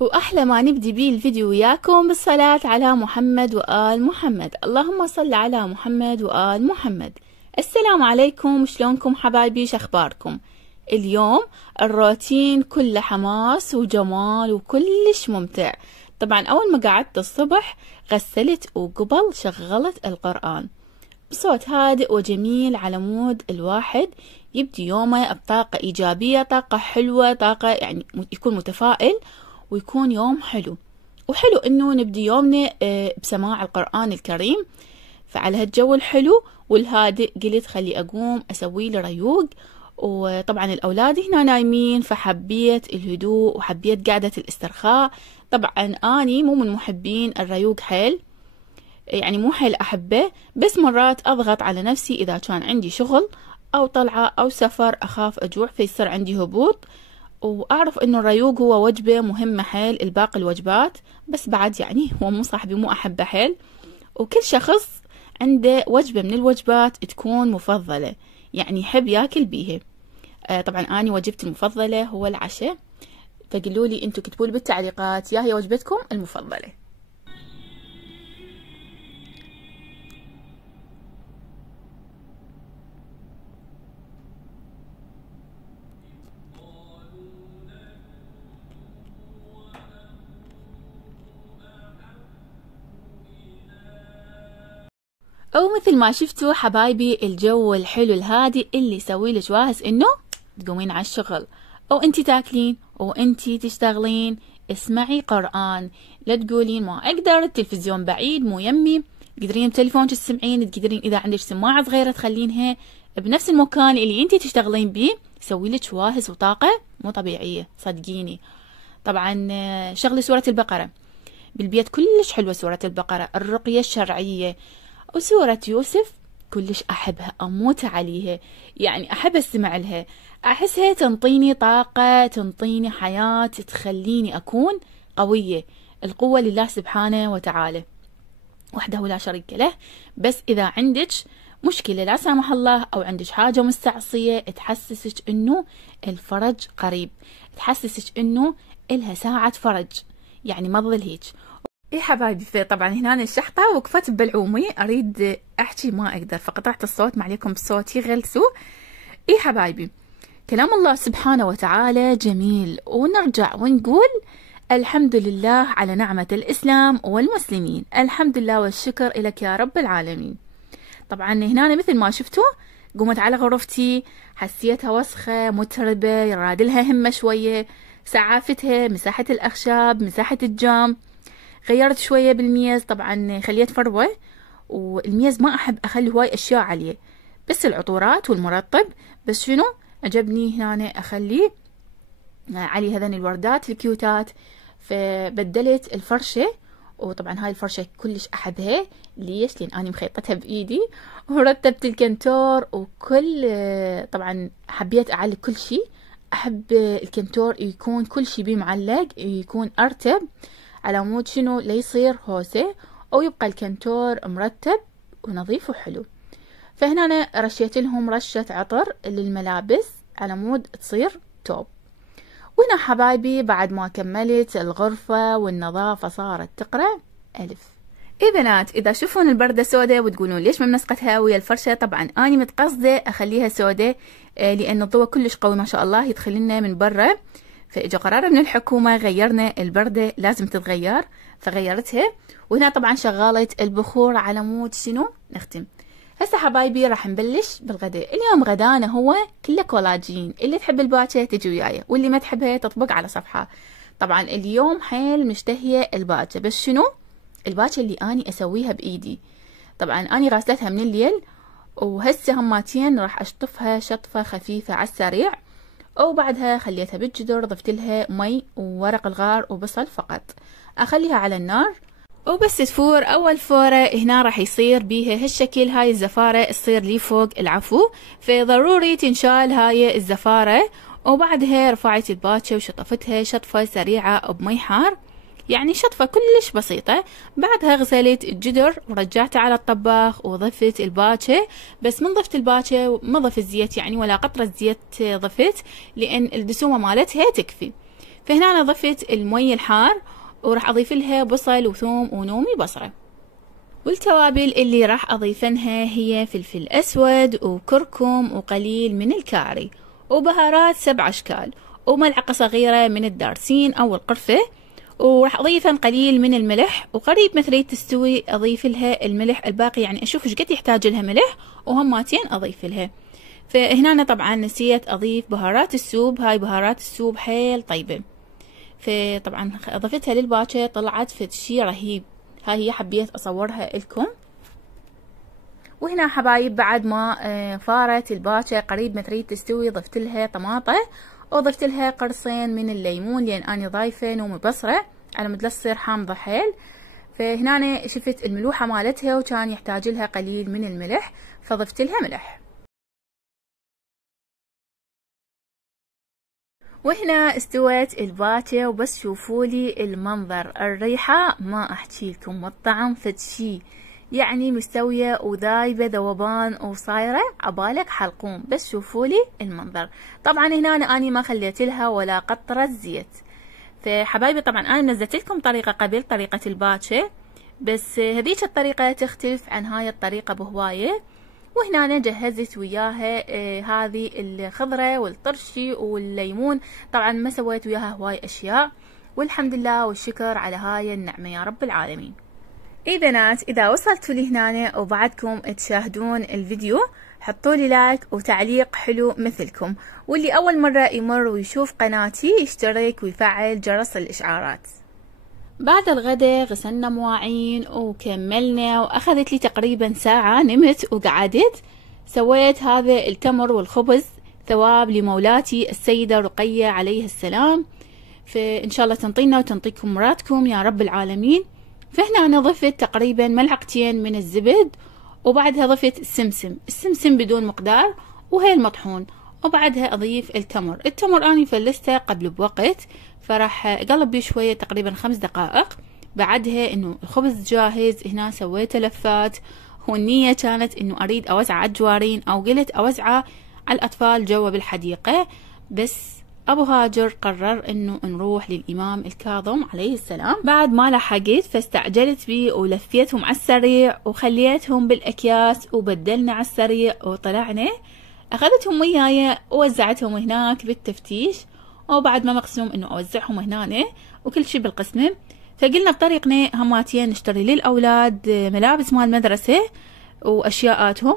وأحلى ما نبدي بيه الفيديو وياكم بالصلاة على محمد وآل محمد. اللهم صل على محمد وآل محمد. السلام عليكم، شلونكم حبايبي؟ شخباركم؟ اليوم الروتين كله حماس وجمال وكلش ممتع. طبعا أول ما قعدت الصبح غسلت وقبل شغلت القرآن بصوت هادئ وجميل على مود الواحد يبدي يومه بطاقة إيجابية، طاقة حلوة، طاقة يعني يكون متفائل ويكون يوم حلو. وحلو إنه نبدي يومنا بسماع القرآن الكريم. فعلى هالجو الحلو والهادئ قلت خلي أقوم أسوي لي ريوق. وطبعا الأولاد هنا نايمين، فحبيت الهدوء وحبيت قعدة الاسترخاء. طبعا أني مو من محبين الريوق حيل، يعني مو حيل أحبه، بس مرات أضغط على نفسي إذا كان عندي شغل أو طلعة أو سفر أخاف أجوع فيصير عندي هبوط. وأعرف إنه الريوق هو وجبة مهمة حيل الباقي الوجبات، بس بعد يعني هو مو صاحبي مو أحبه حيل. وكل شخص عنده وجبة من الوجبات تكون مفضلة، يعني يحب ياكل بيها. طبعا أنا وجبتي المفضلة هو العشاء، فقولوا لي انتو، كتبوا لي بالتعليقات يا هي وجبتكم المفضلة. او مثل ما شفتوا حبايبي الجو الحلو الهادي اللي يسوي لك واهس انه تقومين على الشغل، او انتي تاكلين او انتي تشتغلين اسمعي قرآن. لا تقولين ما اقدر التلفزيون بعيد مو يمي، تقدرين بتليفونك تسمعين، تقدرين اذا عندك سماعة صغيرة تخلينها بنفس المكان اللي انتي تشتغلين بيه، يسوي لك واهس وطاقة مو طبيعية صدقيني. طبعا شغلي سورة البقرة بالبيت كلش حلوة، سورة البقرة الرقية الشرعية، وسورة يوسف كلش أحبها أموت عليها، يعني أحب أستمع لها، أحسها تنطيني طاقة، تنطيني حياة، تخليني أكون قوية. القوة لله سبحانه وتعالى وحده لا شريك له. بس إذا عندك مشكلة لا سامح الله أو عندك حاجة مستعصية تحسسك إنه الفرج قريب، تحسسك إنه إلها ساعة فرج، يعني ما تظل هيك. اي حبايبي، طبعا هنا الشحطة وقفت ببلعومي اريد احكي ما اقدر فقطعت الصوت، ما عليكم بصوتي غلسوا. اي حبايبي، كلام الله سبحانه وتعالى جميل، ونرجع ونقول الحمد لله على نعمة الاسلام والمسلمين، الحمد لله والشكر لك يا رب العالمين. طبعا هنا مثل ما شفتوا قمت على غرفتي، حسيتها وسخة متربة يرادلها همة شوية، سعافتها، مساحة الاخشاب، مساحة الجام، غيرت شوية بالميز. طبعا خليت فروة، والميز ما أحب أخلي هواي أشياء عليه، بس العطورات والمرطب. بس شنو عجبني هنا أخلي علي هذين الوردات الكيوتات، فبدلت الفرشة. وطبعا هاي الفرشة كلش أحبها، ليش؟ لأن أنا مخيطتها بإيدي، ورتبت الكنتور وكل طبعا حبيت أعلق كل شي. أحب الكنتور يكون كل شي بيه معلق، يكون أرتب على مود شنو لا يصير هوسة، او يبقى الكنتور مرتب ونظيف وحلو. فهنا أنا رشيت لهم رشة عطر للملابس على مود تصير توب. وهنا حبايبي بعد ما كملت الغرفة والنظافة صارت تقرأ ألف. اي بنات، اذا شوفون البردة سوداء وتقولون ليش ما منسقتها ويا الفرشة، طبعا اني متقصدة اخليها سوداء لان الضوء كلش قوي ما شاء الله يدخل لنا من برا. فاجا قرار من الحكومة غيرنا البردة، لازم تتغير، فغيرتها. وهنا طبعا شغالة البخور على مود شنو نختم. هسه حبايبي راح نبلش بالغداء. اليوم غدانا هو كله كولاجين، اللي تحب الباكة تجي وياي، واللي ما تحبها تطبق على صفحة. طبعا اليوم حيل مشتهية الباكة، بس شنو الباكة اللي اني اسويها بايدي. طبعا اني غاسلتها من الليل، وهسه هماتين راح اشطفها شطفة خفيفة على السريع، وبعدها خليتها بالجدر، ضفت لها مي وورق الغار وبصل فقط، اخليها على النار وبس تفور. اول فورة هنا راح يصير بيها هالشكل، هاي الزفارة تصير لي فوق العفو، فضروري تنشال هاي الزفارة. وبعدها رفعت الباكة وشطفتها شطفة سريعة بمي حار، يعني شطفة كلش بسيطة. بعدها غسلت الجدر ورجعته على الطباخ وضفت الباكة، بس من ضفت الباكة ما ضفت زيت يعني ولا قطرة زيت ضفت، لأن الدسومة مالتها تكفي. فهنا أنا ضفت المي الحار وراح أضيف لها بصل وثوم ونومي بصرة. والتوابل اللي راح أضيفنها هي فلفل أسود وكركم وقليل من الكاري وبهارات 7 أشكال وملعقة صغيرة من الدارسين أو القرفة، وراح أضيفن قليل من الملح، وقريب ما تريد تستوي أضيف لها الملح الباقي، يعني أشوف إيش قد يحتاج لها ملح وهماتين أضيف لها. فهنا أنا طبعا نسيت أضيف بهارات السوب، هاي بهارات السوب حيل طيبة، فطبعا أضفتها للباكة طلعت فد شي رهيب. هاي هي حبيت أصورها لكم. وهنا حبايب بعد ما فارت الباكة قريب ما تريد تستوي ضفت لها طماطة وضفت لها قرصين من الليمون لأن أنا ضايفة نومي بصرة على مود لا تصير حامضة حيل. فهنا أنا شفت الملوحة مالتها وكان يحتاج لها قليل من الملح فضفت لها ملح. وهنا استوت الباكة وبس شوفولي المنظر، الريحة ما احكي لكم، والطعم فد شي يعني مستوية وذايبة ذوبان وصايرة عبالك حلقوم، بس شوفولي المنظر. طبعا هنا أنا ما خليت لها ولا قطرة زيت. فحبايبي طبعا أنا نزلت لكم طريقة قبل، طريقة الباكة، بس هذيك الطريقة تختلف عن هاي الطريقة بهواية. وهنا أنا جهزت وياها هذه الخضرة والطرشي والليمون، طبعا ما سويت وياها هواي أشياء، والحمد لله والشكر على هاي النعمة يا رب العالمين. اي بنات، اذا وصلتوا لهنا وبعدكم تشاهدون الفيديو حطوا لي لايك وتعليق حلو مثلكم، واللي اول مرة يمر ويشوف قناتي يشترك ويفعل جرس الاشعارات. بعد الغداء غسلنا مواعين وكملنا، واخذت لي تقريبا ساعة نمت وقعدت سويت هذا التمر والخبز ثواب لمولاتي السيدة رقية عليه السلام، فان شاء الله تنطينا وتنطيكم مراتكم يا رب العالمين. فهنا أنا ضفت تقريبا ملعقتين من الزبد، وبعدها ضفت السمسم بدون مقدار وهي المطحون، وبعدها أضيف التمر أنا فلسته قبل بوقت فراح أقلب بيه شوية تقريبا 5 دقائق. بعدها إنه الخبز جاهز، هنا سويت لفات، والنية كانت إنه أريد أوزعه على الجوارين أو قلت أوزعه على الأطفال جوا بالحديقة، بس أبو هاجر قرر إنه نروح للإمام الكاظم عليه السلام. بعد ما لحقت فاستعجلت بي ولفيتهم على السريع وخليتهم بالأكياس وبدلنا على السريع وطلعنا. أخذتهم وياي ووزعتهم هناك بالتفتيش، وبعد ما مقسوم إنه أوزعهم هنا وكل شي بالقسمة. فقلنا بطريقنا هماتين نشتري للأولاد ملابس مال مدرسة وأشياءاتهم،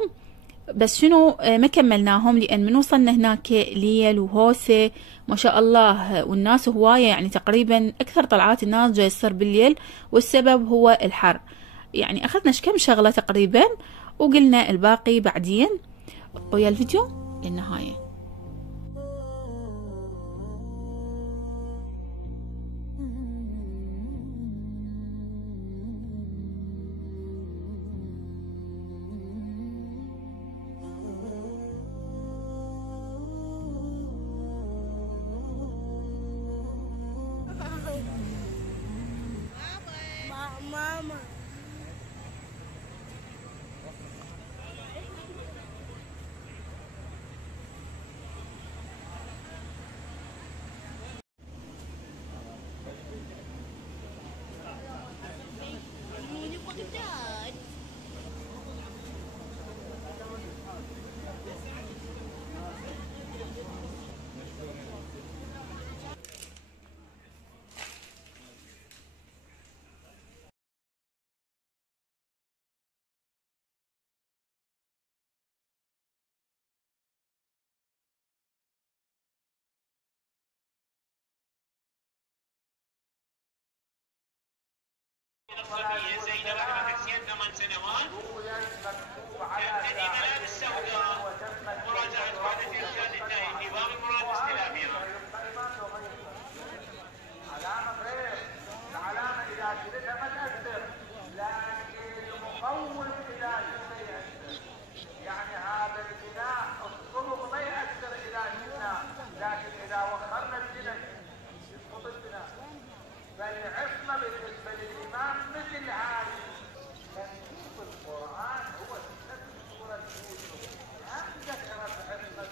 بس شنو ما كملناهم لأن من وصلنا هناك ليل وهوسة ما شاء الله، والناس هواية، يعني تقريبا أكثر طلعات الناس جاي يصير بالليل، والسبب هو الحر. يعني أخذنا كم شغلة تقريبا وقلنا الباقي بعدين. ويا الفيديو للنهاية. الصبية زينب عمرها 8 سنوات ترتدي ملابس سوداء. مراجعة وحدة إرشاد التائب في باب المراد استلامها. علامة غير العلامة إذا شلتها ما تأثر، لكن المقوم إذا شلتها يعني هذا البناء الصبغ ما يأثر إذا شلنا، لكن إذا وخرنا الجنة يسقط البناء. فالعصمة بالنسبة للإمام مثل هذه تنصيص القرآن هو نفس سورة يوسف عندك عصمة.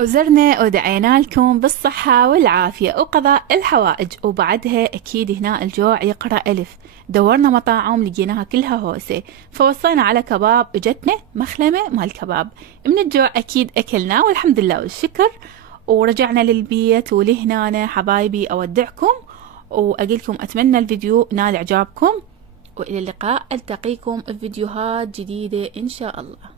وزرنا ودعينا لكم بالصحة والعافية وقضاء الحوائج، وبعدها أكيد هنا الجوع يقرأ ألف. دورنا مطاعم لقيناها كلها هوسة، فوصينا على كباب، اجتنا مخلمة مال كباب. من الجوع أكيد أكلنا والحمد لله والشكر، ورجعنا للبيت. ولهنا حبايبي أودعكم وأقولكم أتمنى الفيديو نال إعجابكم، وإلى اللقاء. ألتقيكم في فيديوهات جديدة إن شاء الله.